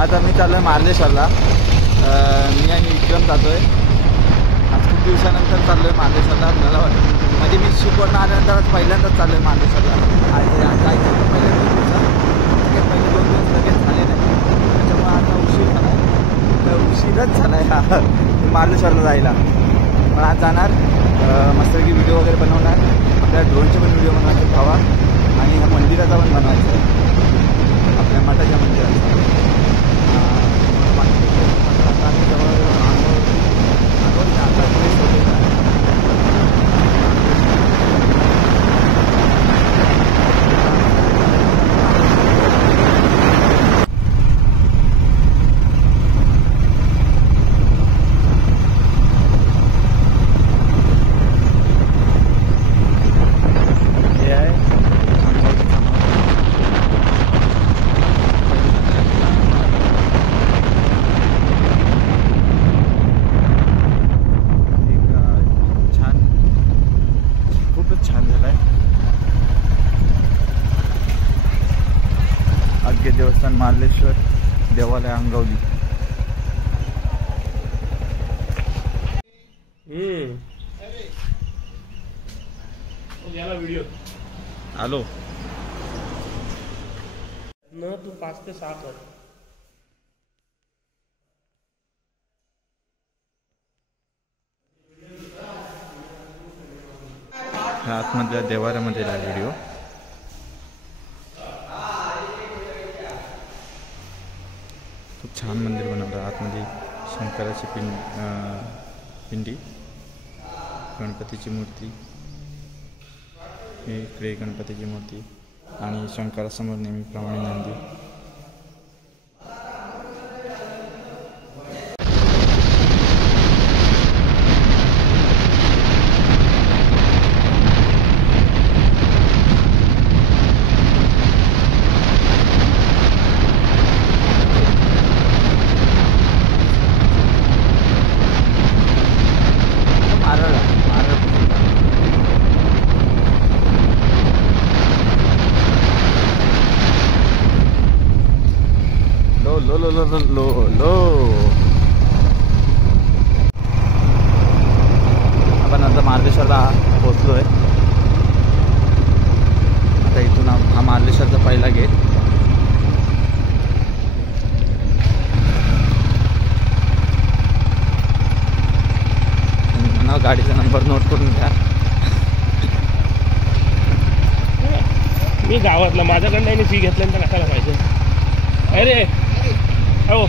आज आम्ही चाललो आहे मार्लेश्वरला. मी आणि विक्रम जातो आहे. आज खूप दिवसानंतर चाललो आहे मार्लेश्वरला. मला म्हणजे मी शिकवणं आल्यानंतर पहिल्यांदाच चाललो आहे मार्लेश्वरला. आज जायचं पण पहिले 2 दिवस, पहिले 2 दिवस लगेच झाले नाही. त्याच्यामुळे आता उशीरच झाला आहे मार्लेश्वरला जायला. पण आज जाणार, मस्तपैकी व्हिडिओ वगैरे बनवणार. आपल्या ड्रोनचे पण व्हिडिओ बनवायचे हवा आणि ह्या मंदिराचा पण बनवायचं आहे, आपल्या मठाच्या मंदिराचा. देवस्थान मार्लेश्वर देवालय अंगवली. आलो न तू 5 ते 7 कर. आतमधल्या देवाऱ्यामध्ये व्हिडिओ. खूप छान मंदिर बनवलं. आतमध्ये शंकराची पिंडी, गणपतीची मूर्ती, इकडे गणपतीची मूर्ती आणि शंकरासमोर नेहमीप्रमाणे नंदी. लो आपण आता मार्लेश्वरला पोहोचलो आहे. आता इथून हा मार्लेश्वरचा पहिला गेट. गाडीचा नंबर नोट करून घ्या. मी गावातला, माझ्याकडनं फी घेतल्यानंतर कशाला पाहिजे. अरे हो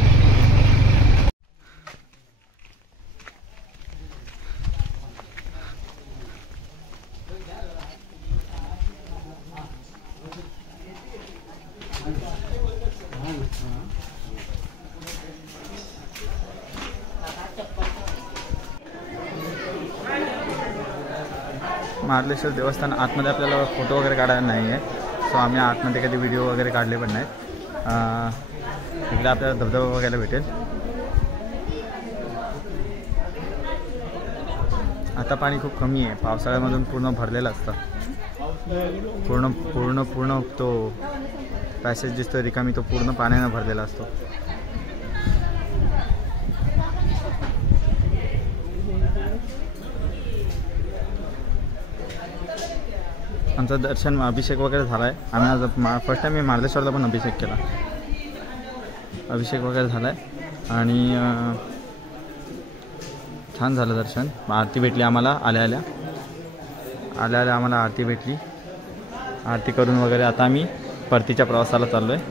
मार्लेश्वर देवस्थान आतमध्ये आपल्याला फोटो वगैरे काढायला नाही आहे, सो आम्ही आतमध्ये कधी व्हिडिओ वगैरे काढले पण नाहीत. इकडे आपल्याला धबधबा बघायला भेटेल. आता पाणी खूप कमी आहे. पावसाळ्यामधून पूर्ण भरलेलं असतं. पूर्ण तो पॅसेज दिसतो रिकामी, तो पूर्ण पाण्यानं भरलेला असतो. आमचं दर्शन, अभिषेक वगैरे झाला आहे. आम्ही आज फर्स्ट टाइम मी मार्लेश्वरला पण अभिषेक केला. अभिषेक वगैरे झाला आहे आणि छान झालं दर्शन. आरती भेटली आम्हाला. आल्या आम्हाला आरती भेटली. आरती करून वगैरे आता आम्ही परतीच्या प्रवासाला चाललो आहे.